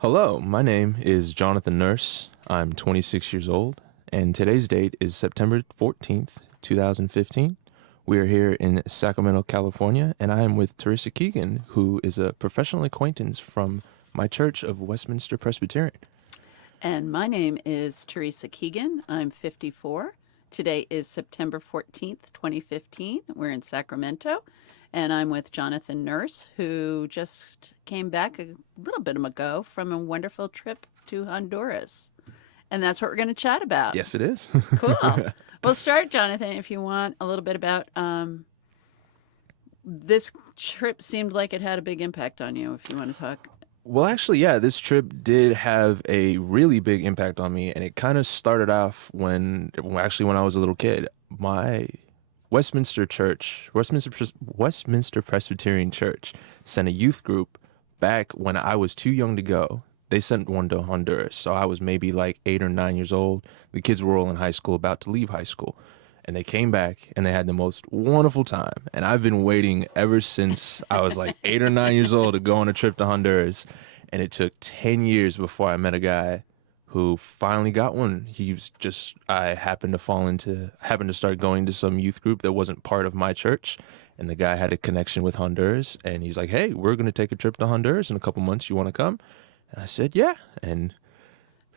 Hello, my name is Jonathan Nurse. I'm 26 years old, and today's date is September 14th, 2015. We are here in Sacramento, California, and I am with Theresa Keegan, who is a professional acquaintance from my church of Westminster Presbyterian. And my name is Theresa Keegan. I'm 54. Today is September 14th, 2015. We're in Sacramento. And I'm with Jonathan Nurse, who just came back a little bit ago from a wonderful trip to Honduras. And that's what we're going to chat about. Yes, it is. Cool. We'll start, Jonathan, if you want, a little bit about this trip. Seemed like it had a big impact on you, if you want to talk. Well, actually, yeah, this trip did have a really big impact on me, and it kind of started off when I was a little kid. My Westminster Presbyterian Church sent a youth group back when I was too young to go. They sent one to Honduras, so I was maybe like 8 or 9 years old. The kids were all in high school, about to leave high school. And they came back, and they had the most wonderful time. And I've been waiting ever since I was like 8 or 9 years old to go on a trip to Honduras. And it took 10 years before I met a guy who finally got one. I happened to start going to some youth group that wasn't part of my church. And the guy had a connection with Honduras. And he's like, hey, we're going to take a trip to Honduras in a couple months. You want to come? And I said, yeah. And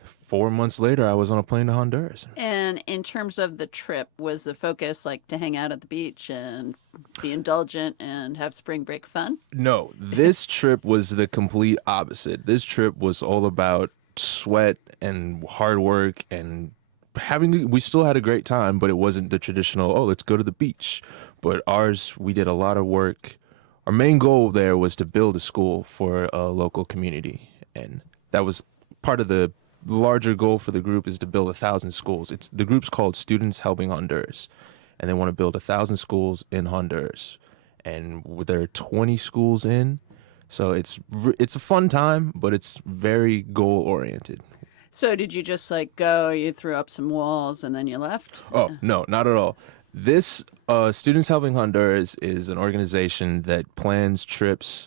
4 months later, I was on a plane to Honduras. And in terms of the trip, was the focus like to hang out at the beach and be indulgent and have spring break fun? No, this trip was the complete opposite. This trip was all about sweat and hard work and we still had a great time, but it wasn't the traditional, oh, let's go to the beach. But ours, we did a lot of work. Our main goal there was to build a school for a local community. And that was part of the larger goal for the group, is to build 1,000 schools. The group's called Students Helping Honduras, and they want to build 1,000 schools in Honduras. And there are 20 schools in, so it's a fun time, but it's very goal oriented. So did you just like go, you threw up some walls and then you left? Oh, no, not at all. This Students Helping Honduras is an organization that plans trips.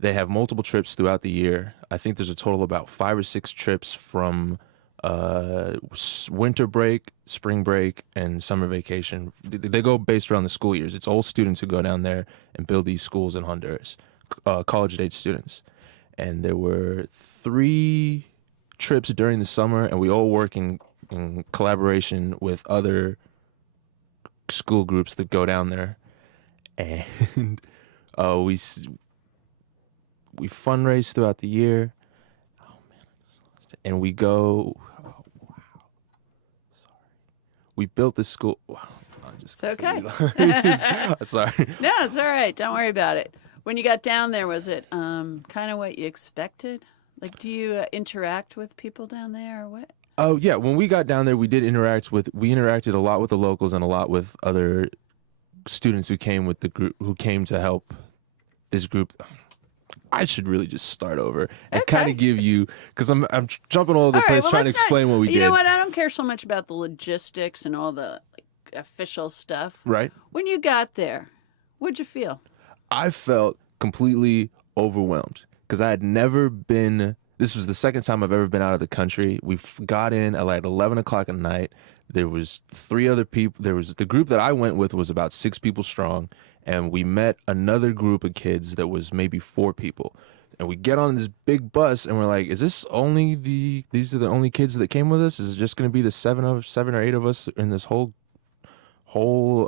They have multiple trips throughout the year. I think there's a total of about 5 or 6 trips from winter break, spring break, and summer vacation. They go based around the school years. It's all students who go down there and build these schools in Honduras, college-age students. And there were 3 trips during the summer, and we all work in collaboration with other school groups that go down there. And we fundraise throughout the year. Oh man, I just lost it. And we go. Oh, wow. Sorry. We built this school. Wow. It's okay. Sorry. No, it's all right. Don't worry about it. When you got down there, was it kind of what you expected? Like, do you interact with people down there or what? Oh yeah. When we got down there, we interacted a lot with the locals and a lot with other students who came with the group, who came to help this group. I should really just start over and kind of give you, because I'm jumping all over the place trying to explain what we did. You know what? I don't care so much about the logistics and all the official stuff. Right. When you got there, what'd you feel? I felt completely overwhelmed because I had never been. This was the second time I've ever been out of the country. We got in at like 11 o'clock at night. There was 3 other people. The group that I went with was about 6 people strong. And we met another group of kids that was maybe 4 people. And we get on this big bus and we're like, these are the only kids that came with us? Is it just going to be the 7 or 8 of us in this whole,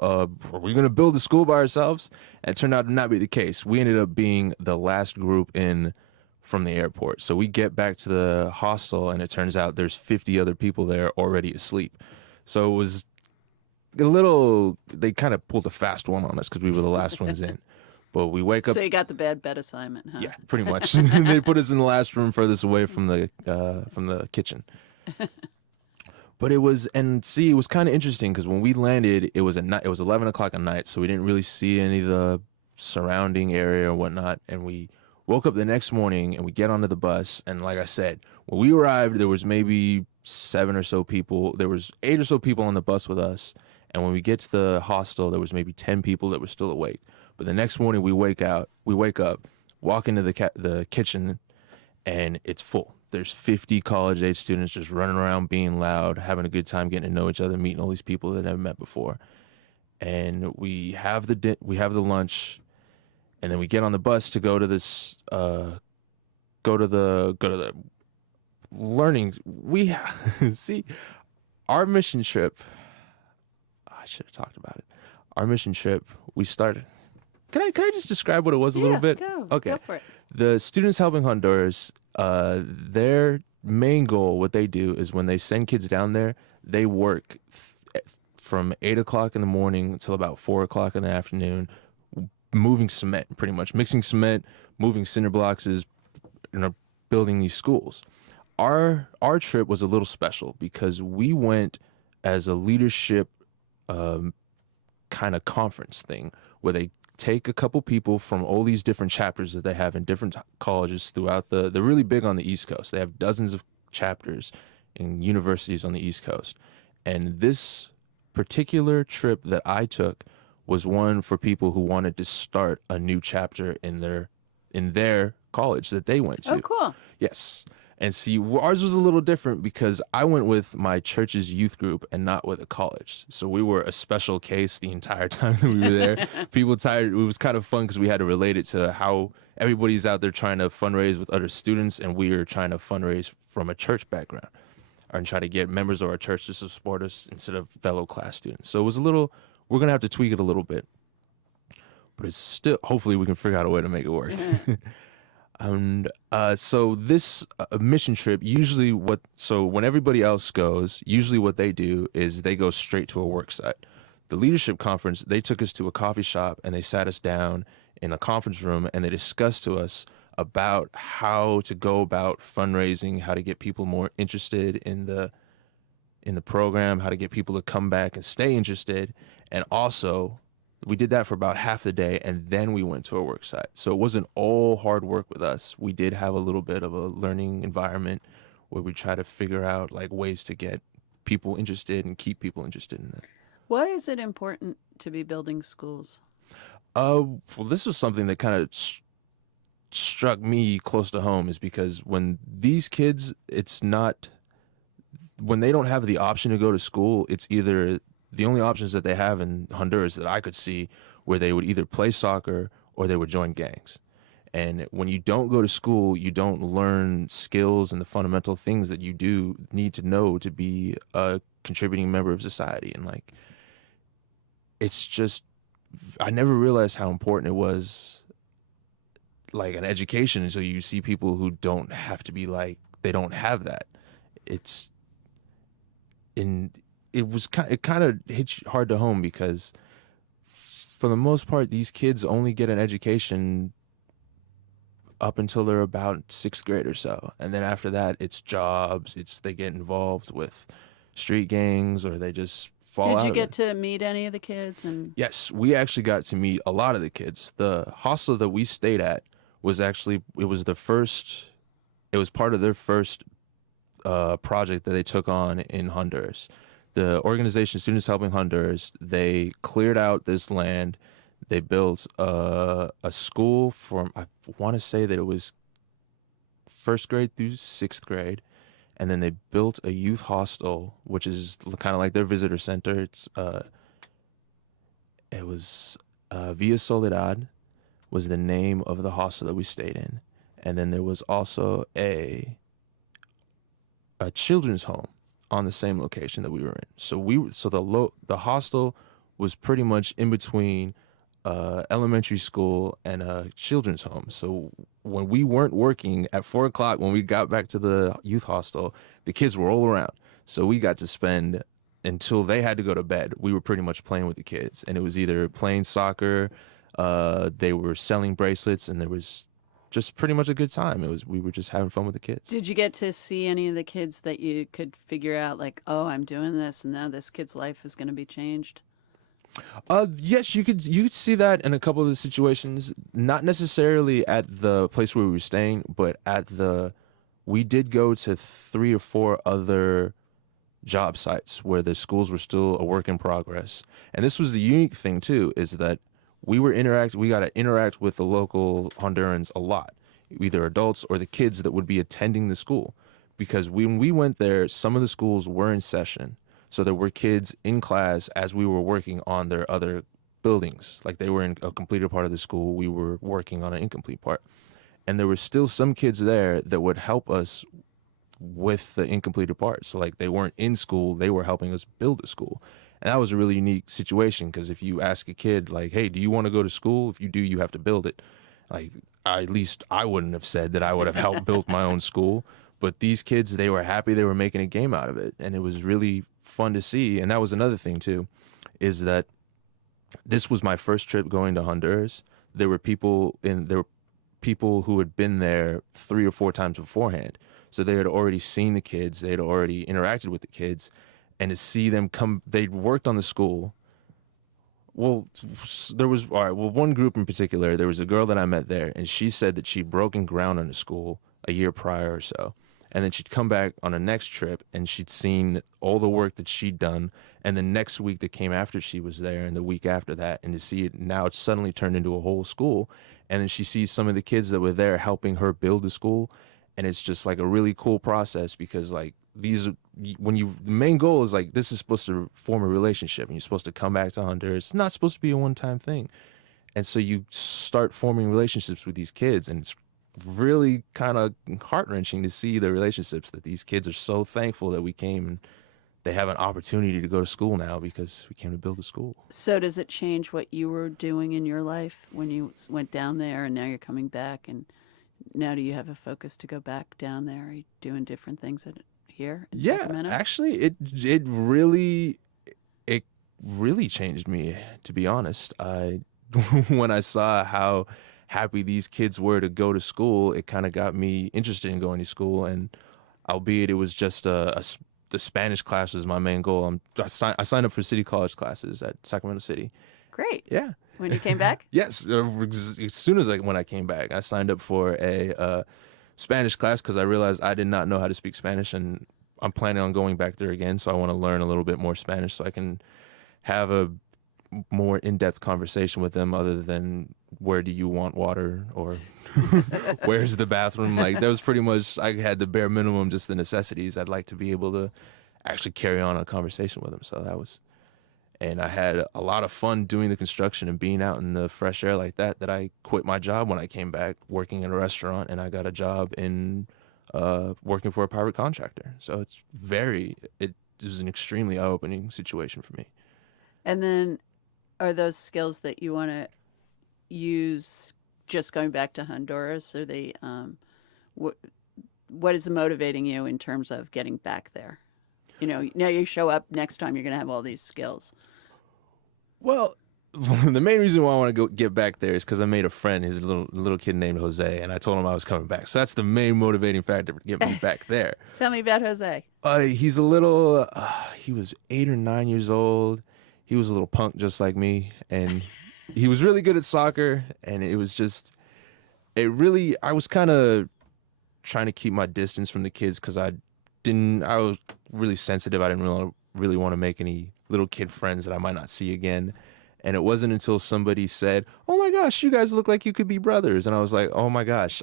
are we going to build the school by ourselves? And it turned out to not be the case. We ended up being the last group in from the airport. So we get back to the hostel and it turns out there's 50 other people there already asleep. So it was they kind of pulled a fast one on us because we were the last ones in. But we wake up. So you got the bad bed assignment, huh? Yeah, pretty much. They put us in the last room furthest away from the kitchen. But it was kind of interesting because when we landed, it was 11 o'clock at night, so we didn't really see any of the surrounding area or whatnot. And we woke up the next morning and we get onto the bus. And like I said, when we arrived, there was maybe 7 or so people. There was 8 or so people on the bus with us. And when we get to the hostel, there was maybe 10 people that were still awake. But the next morning we wake up, walk into the kitchen, and it's full. there's 50 college age students just running around being loud, having a good time, getting to know each other, meeting all these people that I've met before. And we have the lunch, and then we get on the bus to go to this go to the learning. We see our mission trip. I should have talked about it. Our mission trip, we started. Can I just describe what it was a little bit? Go. Okay. Go for it. The Students Helping Honduras, their main goal, what they do is when they send kids down there, they work from 8 o'clock in the morning until about 4 o'clock in the afternoon, moving cement, pretty much mixing cement, moving cinder blocks, building these schools. Our trip was a little special because we went as a leadership kind of conference thing where they take a couple people from all these different chapters that they have in different colleges throughout they're really big on the East Coast. They have dozens of chapters in universities on the East Coast. And this particular trip that I took was one for people who wanted to start a new chapter in their college that they went to. Oh, cool. Yes. And see, ours was a little different because I went with my church's youth group and not with a college. So we were a special case the entire time that we were there. People tired. It was kind of fun because we had to relate it to how everybody's out there trying to fundraise with other students, and we are trying to fundraise from a church background and try to get members of our church to support us instead of fellow class students. So it was a little, we're going to have to tweak it a little bit. But it's still, hopefully we can figure out a way to make it work. And so this mission trip, when everybody else goes, usually what they do is they go straight to a work site. The leadership conference, they took us to a coffee shop and they sat us down in a conference room and they discussed to us about how to go about fundraising, how to get people more interested in the program, how to get people to come back and stay interested. And also, we did that for about half the day, and then we went to a work site. So it wasn't all hard work with us. We did have a little bit of a learning environment where we try to figure out like ways to get people interested and keep people interested in it. Why is it important to be building schools? Well, this was something that kind of struck me close to home, is because when these kids, when they don't have the option to go to school, it's either the only options that they have in Honduras that I could see where they would either play soccer or they would join gangs. And when you don't go to school, you don't learn skills and the fundamental things that you do need to know to be a contributing member of society. And like, it's just, I never realized how important it was, like an education, until you see people who don't have to be like, they don't have that. It kind of hits hard to home because for the most part, these kids only get an education up until they're about 6th grade or so. And then after that, it's jobs, they get involved with street gangs, or they just fall out. Did you get to meet any of the kids? Yes, we actually got to meet a lot of the kids. The hostel that we stayed at was actually, it was part of their first project that they took on in Honduras. The organization Students Helping Honduras, they cleared out this land. They built a school from, I want to say that it was 1st grade through 6th grade. And then they built a youth hostel, which is kind of like their visitor center. It was Villa Soledad was the name of the hostel that we stayed in. And then there was also a children's home on the same location that we were in. So the hostel was pretty much in between elementary school and a children's home. So when we weren't working at 4 o'clock, when we got back to the youth hostel, the kids were all around. So we got to spend until they had to go to bed. We were pretty much playing with the kids, and it was either playing soccer, they were selling bracelets, and there was just pretty much a good time. We were just having fun with the kids. Did you get to see any of the kids that you could figure out, like, oh, I'm doing this, and now this kid's life is going to be changed? Yes, you could see that in a couple of the situations, not necessarily at the place where we were staying, but we did go to 3 or 4 other job sites where the schools were still a work in progress. And this was the unique thing too, is that we got to interact with the local Hondurans a lot, either adults or the kids that would be attending the school. because when we went there, some of the schools were in session. So there were kids in class as we were working on their other buildings. Like they were in a completed part of the school, we were working on an incomplete part. And there were still some kids there that would help us with the incompleted part. So like they weren't in school, they were helping us build the school. And that was a really unique situation because if you ask a kid like, "Hey, do you want to go to school? If you do, you have to build it." Like at least I wouldn't have said that I would have helped build my own school, but these kids, they were happy, they were making a game out of it, and it was really fun to see. And that was another thing too, is that this was my first trip going to Honduras. There were people who had been there 3 or 4 times beforehand. So they had already seen the kids, they had already interacted with the kids, and to see them come, they'd worked on the school. Well, there was, all right, well, one group in particular, there was a girl that I met there, and she said that she'd broken ground on the school a year prior or so. And then she'd come back on a next trip and she'd seen all the work that she'd done. And the next week that came after she was there and the week after that, and to see it now, it's suddenly turned into a whole school. And then she sees some of the kids that were there helping her build the school. And it's just like a really cool process because like the main goal is like, this is supposed to form a relationship and you're supposed to come back to Honduras. It's not supposed to be a one-time thing. And so you start forming relationships with these kids, and it's really kind of heart-wrenching to see the relationships that these kids are so thankful that we came and they have an opportunity to go to school now because we came to build a school. So does it change what you were doing in your life when you went down there and now you're coming back, and now do you have a focus to go back down there? Are you doing different things here in Sacramento? Actually, it really changed me, to be honest. I when I saw how happy these kids were to go to school, it kind of got me interested in going to school. And albeit it was just the Spanish class was my main goal. I signed up for City College classes at Sacramento City. Great. Yeah. When you came back? Yes. As soon as when I came back, I signed up for a Spanish class because I realized I did not know how to speak Spanish, and I'm planning on going back there again. So I want to learn a little bit more Spanish so I can have a more in-depth conversation with them other than where do you want water or where's the bathroom. Like that was pretty much, I had the bare minimum, just the necessities. I'd like to be able to actually carry on a conversation with them. So that was, and I had a lot of fun doing the construction and being out in the fresh air like that I quit my job when I came back working in a restaurant, and I got a job in working for a private contractor. So it was an extremely eye-opening situation for me. And then are those skills that you want to use just going back to Honduras? Or they, what is motivating you in terms of getting back there? You know, now you show up next time, you're going to have all these skills. Well, the main reason why I want to go get back there is because I made a friend. He's a little kid named Jose, and I told him I was coming back. So that's the main motivating factor to get me back there. Tell me about Jose. He's a little. He was 8 or 9 years old. He was a little punk just like me, and he was really good at soccer. And it was just, I was kind of trying to keep my distance from the kids because I was really sensitive. I didn't really want to make any little kid friends that I might not see again. And it wasn't until somebody said, "Oh my gosh, you guys look like you could be brothers." And I was like, "Oh my gosh,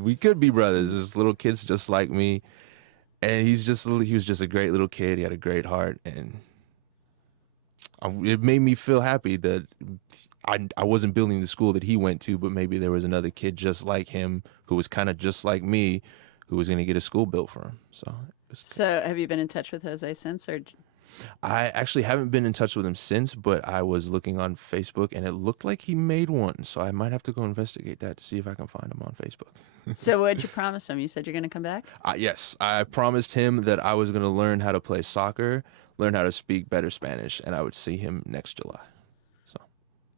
we could be brothers." There's little kids just like me. And he was just a great little kid. He had a great heart. And it made me feel happy that I wasn't building the school that he went to, but maybe there was another kid just like him who was kind of just like me who was going to get a school built for him. So have you been in touch with Jose since? Or I actually haven't been in touch with him since, but I was looking on Facebook and it looked like he made one. So I might have to go investigate that to see if I can find him on Facebook. So what did you promise him? You said you're going to come back? Yes, I promised him that I was going to learn how to play soccer, learn how to speak better Spanish, and I would see him next July. So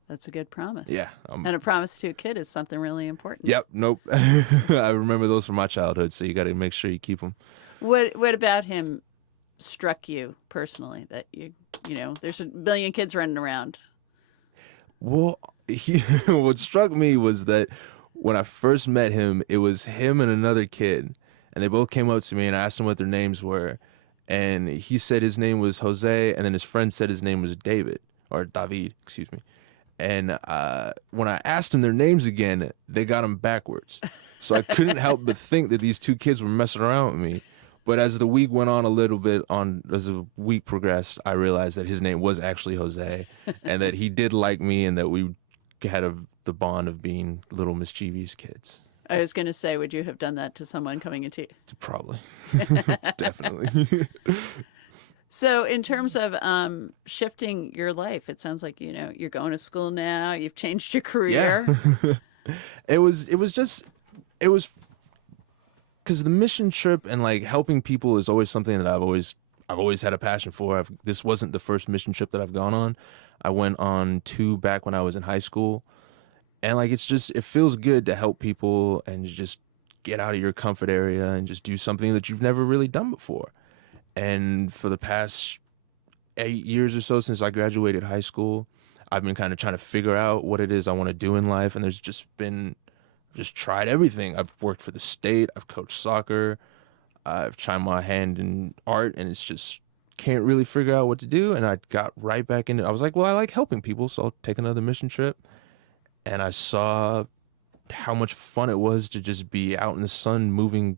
that's a good promise. Yeah. And a promise to a kid is something really important. Yep. Nope. I remember those from my childhood, so you got to make sure you keep them. What about him struck you personally that you know, there's a billion kids running around? Well, what struck me was that when I first met him, it was him and another kid, and they both came up to me and I asked them what their names were, and he said his name was Jose, and then his friend said his name was David, excuse me. And when I asked them their names again, they got them backwards. So I couldn't help but think that these two kids were messing around with me. But as the week went on a little bit, as the week progressed, I realized that his name was actually Jose, and that he did like me, and that we had the bond of being little mischievous kids. I was going to say, would you have done that to someone coming into? Probably, definitely. So, in terms of shifting your life, it sounds like you're going to school now. You've changed your career. Yeah. it was because the mission trip and like helping people is always something that I've always had a passion for. This wasn't the first mission trip that I've gone on. I went on 2 back when I was in high school, and like it feels good to help people and just get out of your comfort area and just do something that you've never really done before. And for the past 8 years or so since I graduated high school, I've been kind of trying to figure out what it is I want to do in life, and I've just tried everything. I've worked for the state, I've coached soccer, I've tried my hand in art, and it's just can't really figure out what to do. And I got right back into it. I was like, well, I like helping people, so I'll take another mission trip. And I saw how much fun it was to just be out in the sun moving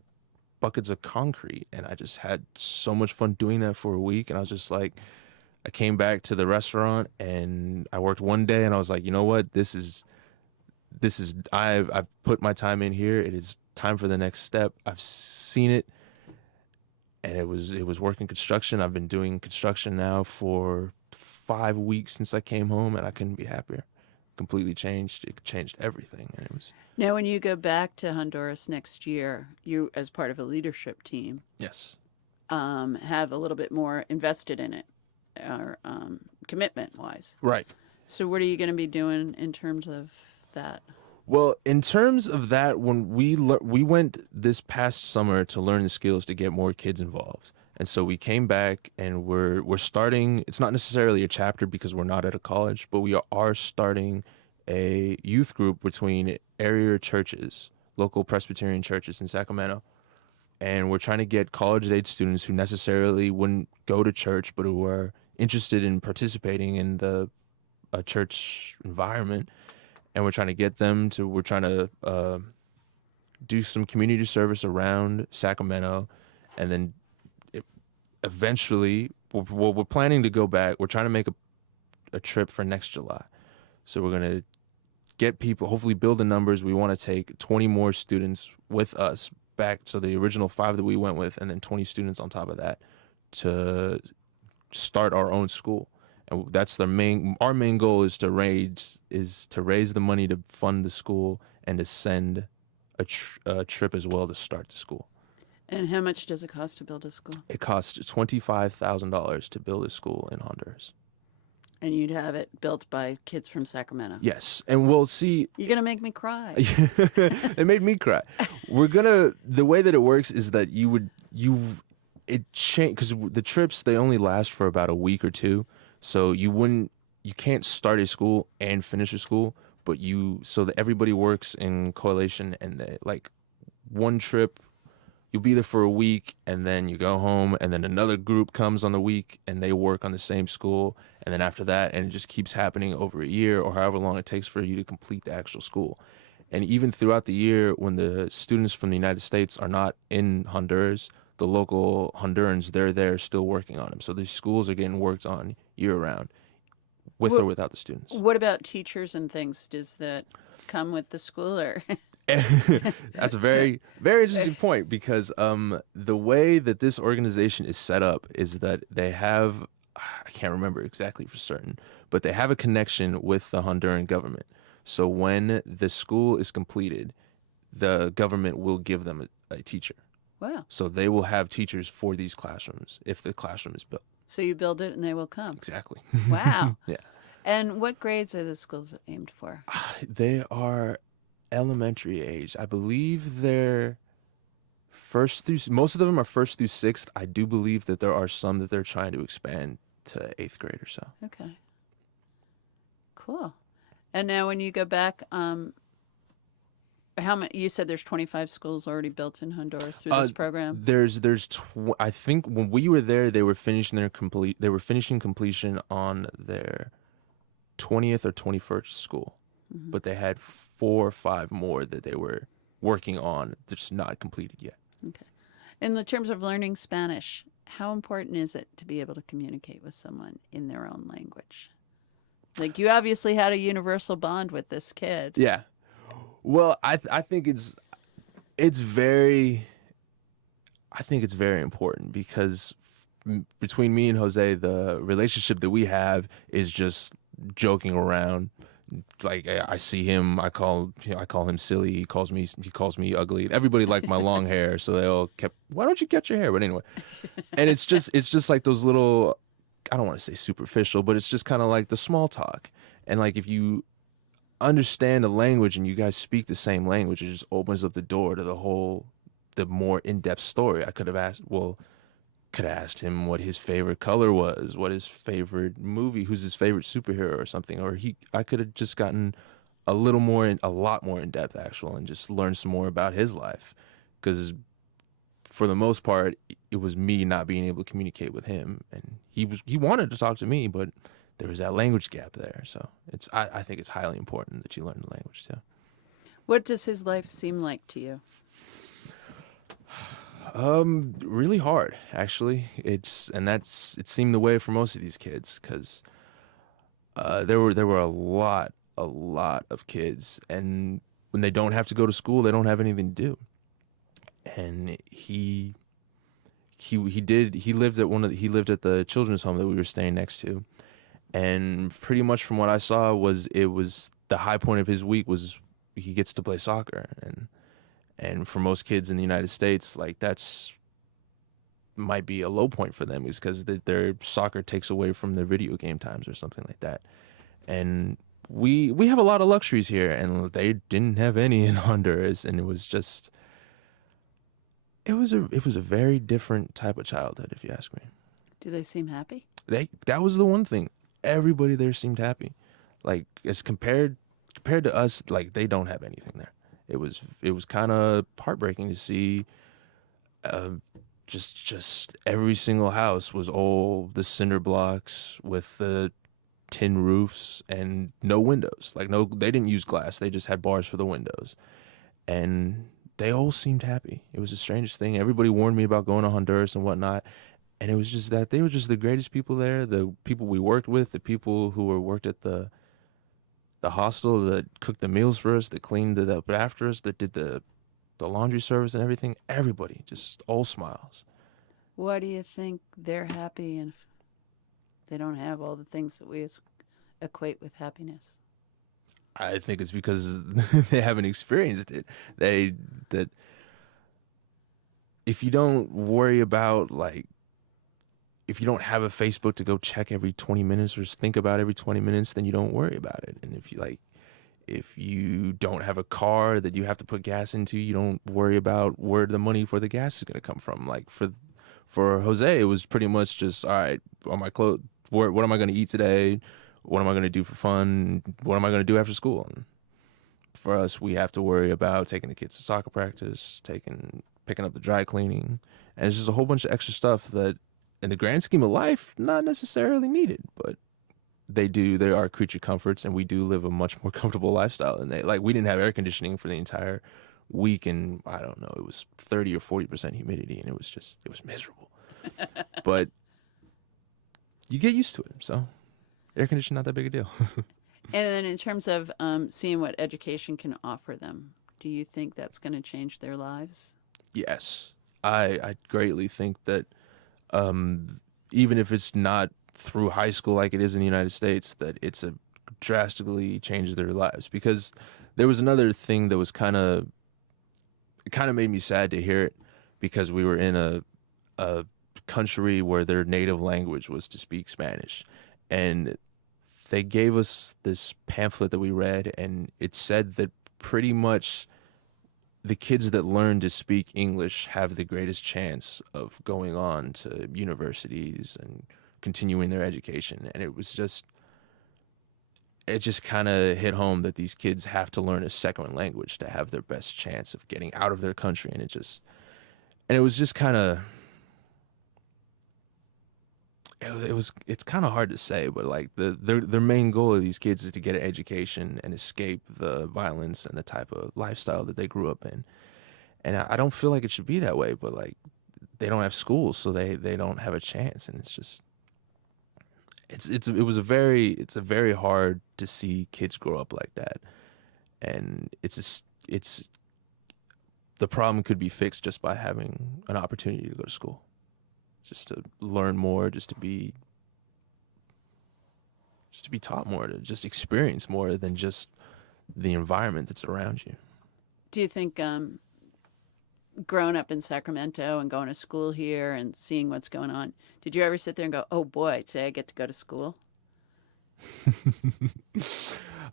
buckets of concrete. And I just had so much fun doing that for a week. And I was just like, I came back to the restaurant and I worked one day and I was like, you know what? I've put my time in here. It is time for the next step. I've seen it. And it was working construction. I've been doing construction now for 5 weeks since I came home, and I couldn't be happier. Completely changed. It changed everything. And it was, Now, when you go back to Honduras next year, you, as part of a leadership team, yes. have a little bit more invested in it, or commitment-wise. Right. So, what are you going to be doing in terms of that? Well, in terms of that, when we went this past summer to learn the skills to get more kids involved. And so we came back and we're starting, it's not necessarily a chapter because we're not at a college, but we are starting a youth group between area churches, local Presbyterian churches in Sacramento. And we're trying to get college-age students who necessarily wouldn't go to church, but who are interested in participating in the church environment. And we're trying to do some community service around Sacramento. And then eventually, we're planning to go back. We're trying to make a trip for next July. So we're going to get people, hopefully build the numbers. We want to take 20 more students with us back. So the original 5 that we went with, and then 20 students on top of that to start our own school. And that's our main goal is to raise the money to fund the school and to send a trip as well to start the school. And how much does it cost to build a school? It costs $25,000 to build a school in Honduras. And you'd have it built by kids from Sacramento. Yes, and we'll see. You're gonna make me cry. It made me cry. The way that it works is that it change because the trips, they only last for about a week or 2. So you can't start a school and finish a school, but so that everybody works in coalition, and like one trip, you'll be there for a week and then you go home, and then another group comes on the week and they work on the same school. And then after that, and it just keeps happening over a year or however long it takes for you to complete the actual school. And even throughout the year, when the students from the United States are not in Honduras, the local Hondurans, they're there still working on them. So these schools are getting worked on year-round, with or without the students. What about teachers and things? Does that come with the school, or? That's a very, very interesting point, because the way that this organization is set up is that they have, I can't remember exactly for certain, but they have a connection with the Honduran government. So when the school is completed, the government will give them a teacher. Wow. So they will have teachers for these classrooms if the classroom is built. So you build it and they will come. Exactly. Wow. Yeah. And what grades are the schools aimed for? They are elementary age. I believe they're most of them are 1st through 6th. I do believe that there are some that they're trying to expand to 8th grade or so. Okay. Cool. And now when you go back, how many? You said there's 25 schools already built in Honduras through this program. I think when we were there, they were finishing completion on their 20th or 21st school, but they had 4 or 5 more that they were working on, just not completed yet. Okay. In the terms of learning Spanish, how important is it to be able to communicate with someone in their own language? Like, you obviously had a universal bond with this kid. Yeah. Well, I think it's very I think it's very important because between me and Jose, the relationship that we have is just joking around. Like I see him, I call him silly. He calls me ugly. Everybody liked my long hair, so they all kept. Why don't you cut your hair? But anyway, and it's just like those little. I don't want to say superficial, but it's just kind of like the small talk. And like if you understand a language and you guys speak the same language, it just opens up the door to the more in-depth story. I could have asked him what his favorite color was, what his favorite movie, who's his favorite superhero or something. I could have just gotten a lot more in depth actual, and just learned some more about his life. Because for the most part, it was me not being able to communicate with him, and he wanted to talk to me, but there was that language gap there. So I think it's highly important that you learn the language too. What does his life seem like to you? Really hard actually. It seemed the way for most of these kids because there were a lot of kids, and when they don't have to go to school, they don't have anything to do. And he lived at the children's home that we were staying next to, and pretty much from what I saw it was the high point of his week was he gets to play soccer. And for most kids in the United States, like that's might be a low point for them, is because their soccer takes away from their video game times or something like that. And we have a lot of luxuries here, and they didn't have any in Honduras, and it was a very different type of childhood, if you ask me. Do they seem happy? That was the one thing. Everybody there seemed happy. Like as compared to us, like they don't have anything there. It was kind of heartbreaking to see. Just every single house was all the cinder blocks with the tin roofs and no windows. Like no, they didn't use glass. They just had bars for the windows, and they all seemed happy. It was the strangest thing. Everybody warned me about going to Honduras and whatnot, and it was just that they were just the greatest people there. The people we worked with, the people who worked at the hostel that cooked the meals for us, that cleaned it up after us, that did the laundry service and everything. Everybody, just all smiles. Why do you think they're happy and they don't have all the things that we equate with happiness? I think it's because they haven't experienced it. That if you don't worry about like if you don't have a Facebook to go check every 20 minutes or just think about every 20 minutes, then you don't worry about it. And if you don't have a car that you have to put gas into, you don't worry about where the money for the gas is going to come from. Like for Jose, it was pretty much just, all right, on my clothes, what am I going to eat today? What am I going to do for fun? What am I going to do after school? And for us, we have to worry about taking the kids to soccer practice, picking up the dry cleaning. And it's just a whole bunch of extra stuff that in the grand scheme of life, not necessarily needed, but they are creature comforts, and we do live a much more comfortable lifestyle than they. Like we didn't have air conditioning for the entire week, and I don't know, it was 30 or 40% humidity, and it was miserable. But you get used to it, so air conditioning not that big a deal. And then in terms of seeing what education can offer them, do you think that's going to change their lives? Yes, I greatly think that even if it's not through high school like it is in the United States, that it's a drastically changes their lives. Because there was another thing that was it kind of made me sad to hear it, because we were in a country where their native language was to speak Spanish, and they gave us this pamphlet that we read, and it said that pretty much the kids that learn to speak English have the greatest chance of going on to universities and continuing their education. And it just kind of hit home that these kids have to learn a second language to have their best chance of getting out of their country. And it was just kind of, it's kind of hard to say, but like their main goal of these kids is to get an education and escape the violence and the type of lifestyle that they grew up in. And I don't feel like it should be that way, but like they don't have schools, so they don't have a chance, and it's a very hard to see kids grow up like that, and it's the problem could be fixed just by having an opportunity to go to school, just to learn more, just to be taught more, to just experience more than just the environment that's around you. Do you think growing up in Sacramento and going to school here and seeing what's going on, did you ever sit there and go, oh boy, today I get to go to school?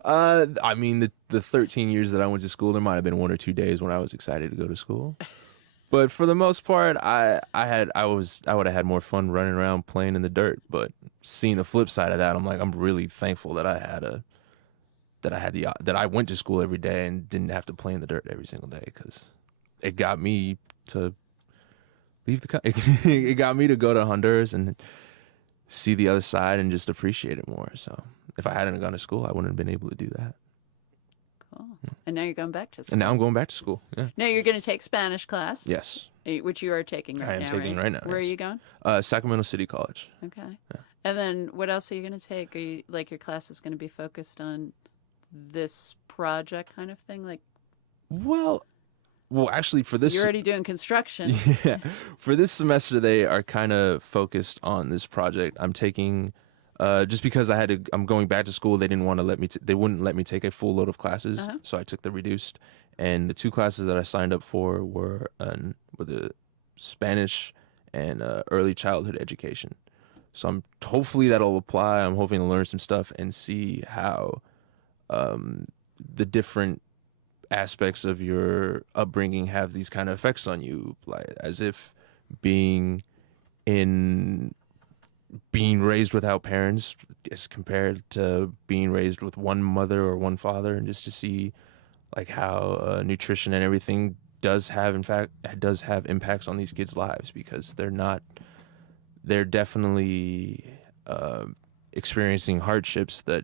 I mean, the 13 years that I went to school, there might have been 1 or 2 days when I was excited to go to school. But for the most part, I would have had more fun running around playing in the dirt. But seeing the flip side of that, I'm like, I'm really thankful that I went to school every day and didn't have to play in the dirt every single day, because it got me to leave the country. It got me to go to Honduras and see the other side and just appreciate it more. So if I hadn't gone to school, I wouldn't have been able to do that. Cool. And now you're going back to school. And now I'm going back to school. Yeah. Now you're going to take Spanish class. Yes. Which you are taking right now. I am taking right now. Where are yes. you going? Sacramento City College. Okay. Yeah. And then what else are you going to take? Are you, like, your class is going to be focused on this project kind of thing? Like, Well, actually, for this, you're already doing construction. yeah, for this semester, they are kind of focused on this project. I'm taking, just because I'm going back to school. They didn't want to they wouldn't let me take a full load of classes, Uh-huh. so I took the reduced. And the 2 classes that I signed up for were the Spanish and early childhood education. So hopefully that'll apply. I'm hoping to learn some stuff and see how the different aspects of your upbringing have these kind of effects on you, like as if being raised without parents as compared to being raised with one mother or one father, and just to see like how nutrition and everything does have impacts on these kids' lives, because they're definitely experiencing hardships that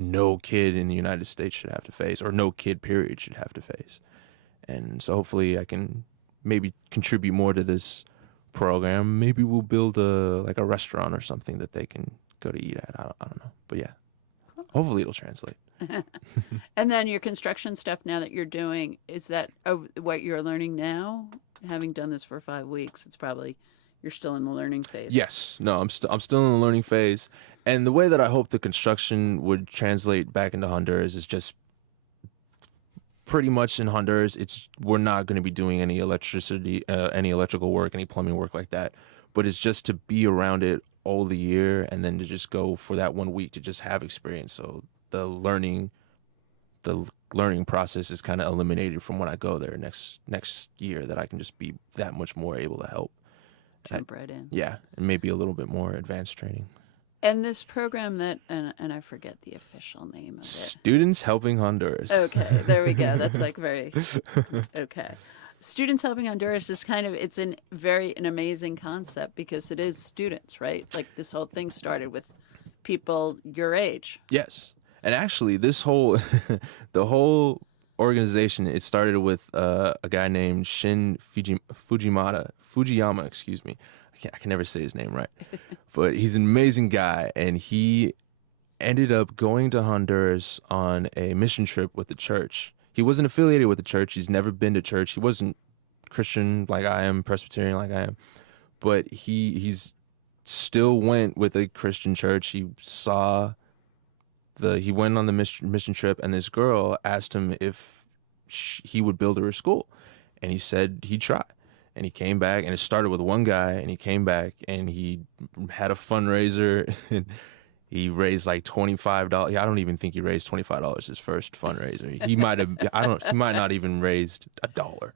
no kid in the United States should have to face, or no kid period should have to face. And so hopefully I can maybe contribute more to this program. Maybe we'll build a restaurant or something that they can go to eat at. I don't know. But yeah, hopefully it'll translate. And then your construction stuff now that you're doing, is that what you're learning now? Having done this for 5 weeks, it's probably, you're still in the learning phase. Yes. No, I'm still in the learning phase. And the way that I hope the construction would translate back into Honduras is just pretty much in Honduras, we're not going to be doing any electrical work, any plumbing work like that. But it's just to be around it all the year, and then to just go for that 1 week to just have experience. So the learning process is kind of eliminated from when I go there next year, that I can just be that much more able to help. Jump right in. Yeah, and maybe a little bit more advanced training. And this program that, and I forget the official name of it. Students Helping Honduras. Okay, there we go. That's like very, okay. Students Helping Honduras is it's an amazing concept, because it is students, right? Like, this whole thing started with people your age. Yes. And actually, the whole organization, it started with a guy named Fujiyama, excuse me. I can never say his name right. But he's an amazing guy, and he ended up going to Honduras on a mission trip with the church. He wasn't affiliated with the church. He's never been to church. He wasn't Christian like I am, Presbyterian like I am. But he's still went with a Christian church. He went on the mission trip, and this girl asked him if he would build her a school, and he said he'd try. And he came back, and it started with one guy, and he came back, and he had a fundraiser, and he raised like $25. I don't even think he raised $25 his first fundraiser. He might not even raised $1,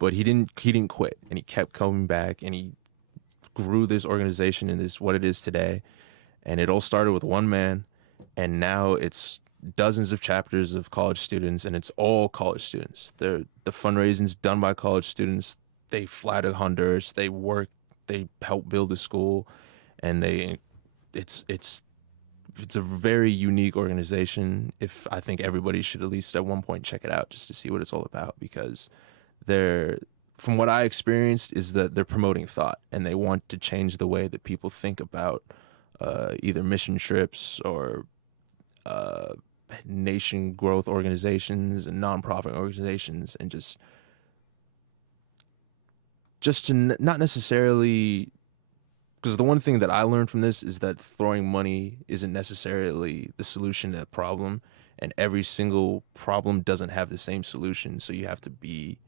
but he didn't quit, and he kept coming back, and he grew this organization into what it is today. And it all started with one man, and now it's dozens of chapters of college students, and it's all college students. The fundraising's done by college students. They fly to Honduras, they work, they help build a school, and it's a very unique organization. I think everybody should at least at one point check it out, just to see what it's all about, because from what I experienced, is that they're promoting thought and they want to change the way that people think about either mission trips or uh, nation growth organizations and nonprofit organizations, and just to not necessarily, because the one thing that I learned from this is that throwing money isn't necessarily the solution to a problem, and every single problem doesn't have the same solution. So you have to be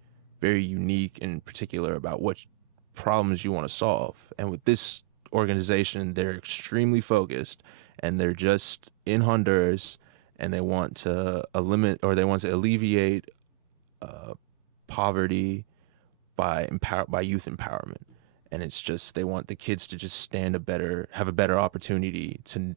very unique and particular about what problems you want to solve. And with this organization, they're extremely focused, and they're just in Honduras, and they want to alleviate poverty by youth empowerment. And it's just, they want the kids to just have a better opportunity to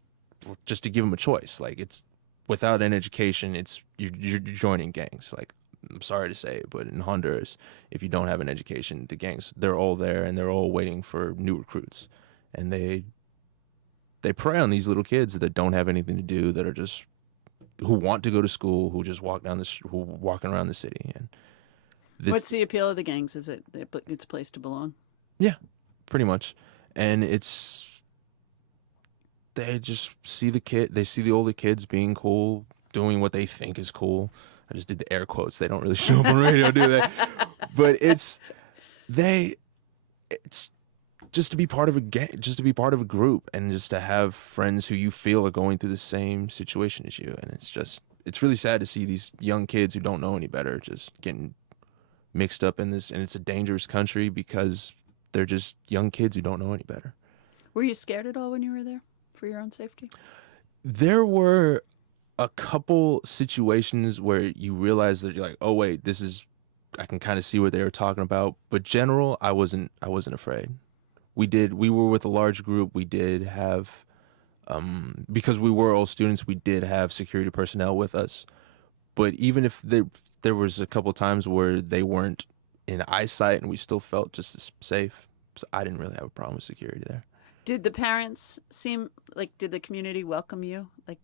give them a choice. Like, it's without an education, you're joining gangs. Like, I'm sorry to say it, but in Honduras, if you don't have an education, the gangs, they're all there and they're all waiting for new recruits. And they prey on these little kids that don't have anything to do, that are just, who want to go to school, who just walking around the city. And What's the appeal of the gangs? Is it it's a place to belong? Yeah, pretty much. And they just see they see the older kids being cool, doing what they think is cool. I just did the air quotes. They don't really show up on radio, do they? But it's just to be part of a gang, just to be part of a group, and just to have friends who you feel are going through the same situation as you. And it's really sad to see these young kids who don't know any better just getting mixed up in this. And it's a dangerous country because they're just young kids who don't know any better. Were you scared at all when you were there for your own safety? There were a couple situations where you realize that you're like, oh wait, I can kind of see what they were talking about. But general, I wasn't afraid. We were with a large group. We did have, because we were all students, we did have security personnel with us. But even if there was a couple times where they weren't in eyesight, and we still felt just as safe. So I didn't really have a problem with security there. Did the parents did the community welcome you? Like,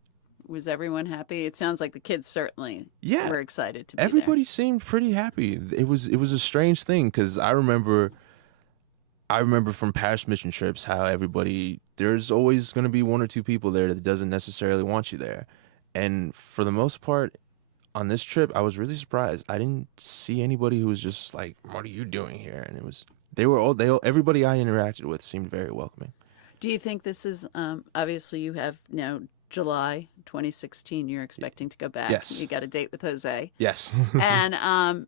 was everyone happy? It sounds like the kids certainly were excited to be Everybody there. seemed pretty happy. It was a strange thing, because I remember from past mission trips how there's always going to be one or two people there that doesn't necessarily want you there. And for the most part, on this trip, I was really surprised. I didn't see anybody who was just like, "What are you doing here?" And everybody I interacted with seemed very welcoming. Do you think this is obviously you have now July 2016? You're expecting to go back. Yes. You got a date with Jose. Yes. And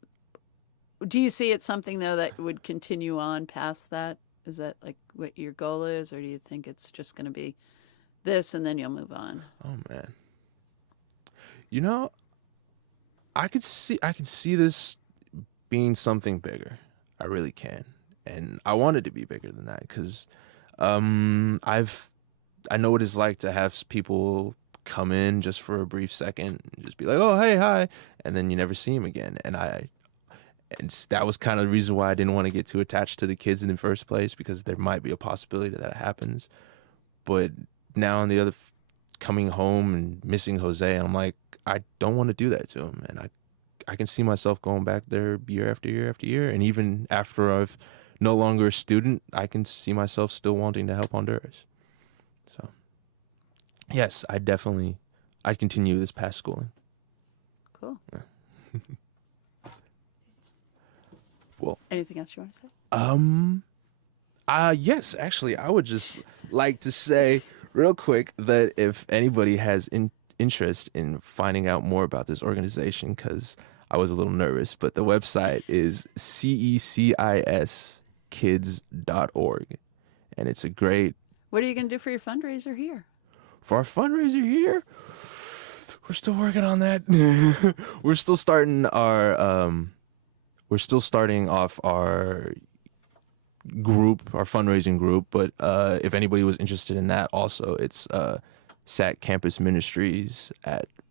do you see it something though that would continue on past that? Is that like what your goal is, or do you think it's just going to be this and then you'll move on? Oh man. You know, I could see this being something bigger. I really can. And I want it to be bigger than that, because I know what it's like to have people come in just for a brief second and just be like, "Oh, hey, hi," and then you never see them again. And that was kind of the reason why I didn't want to get too attached to the kids in the first place, because there might be a possibility that happens. But now on the other, coming home and missing Jose, I'm like, I don't want to do that to him. And I can see myself going back there year after year after year. And even after I've no longer a student, I can see myself still wanting to help Honduras. So yes, I continue this past schooling. Cool. Yeah. Well, anything else you want to say? Yes, actually, I would just like to say real quick that if anybody has interest in finding out more about this organization, because I was a little nervous, but the website is ceciskids.org, and it's a great. What are you going to do for your fundraiser here? For our fundraiser here, we're still working on that. We're still starting off our fundraising group, but if anybody was interested in that also, it's SAT Campus Ministries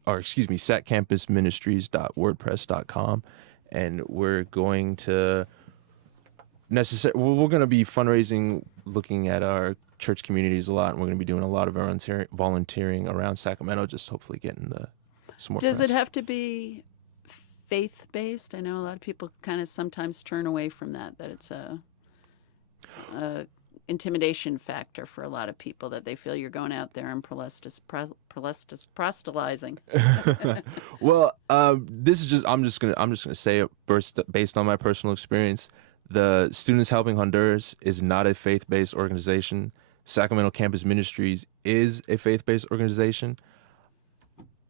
satcampusministries.wordpress.com, and we're going to be fundraising, looking at our church communities a lot, and we're going to be doing a lot of volunteering around Sacramento, just hopefully getting some more Does press. it have to be faith-based. I know a lot of people kind of sometimes turn away from that, that it's a intimidation factor for a lot of people, that they feel you're going out there and proselytizing. Well, this is just I'm just gonna say it first based on my personal experience. The Students Helping Honduras is not a faith-based organization. Sacramento Campus Ministries is a faith-based organization.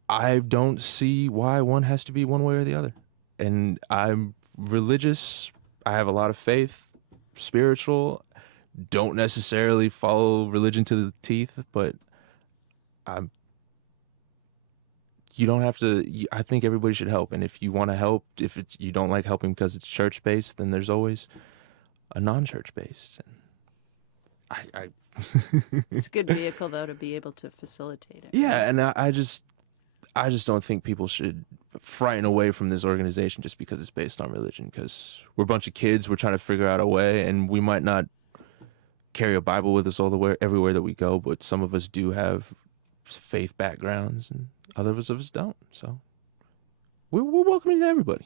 I don't see why one has to be one way or the other. And I'm religious. I have a lot of faith, spiritual. Don't necessarily follow religion to the teeth, but I'm you don't have to I think everybody should help, and if you want to help, if it's you don't like helping because it's church based, then there's always a non-church based. And I It's a good vehicle, though, to be able to facilitate it. yeah, and I just don't think people should frighten away from this organization just because it's based on religion, because we're a bunch of kids, we're trying to figure out a way, and we might not carry a Bible with us all the way everywhere that we go, but some of us do have faith backgrounds and others of us don't. So we're welcoming to everybody.